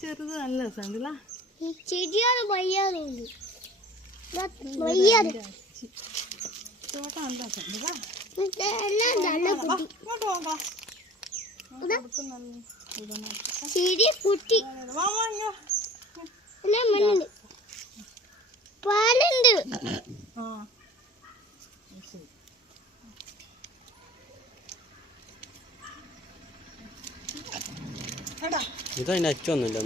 ചെറുത് നല്ല രസമുണ്ടല്ല. ചെടിയാണ് വയ്യാറുണ്ട് ചെടി കുട്ടി മണ്ണുണ്ട് പാലുണ്ട്. ഇതതിൻ്റെ അച്ചൊന്നുമില്ല.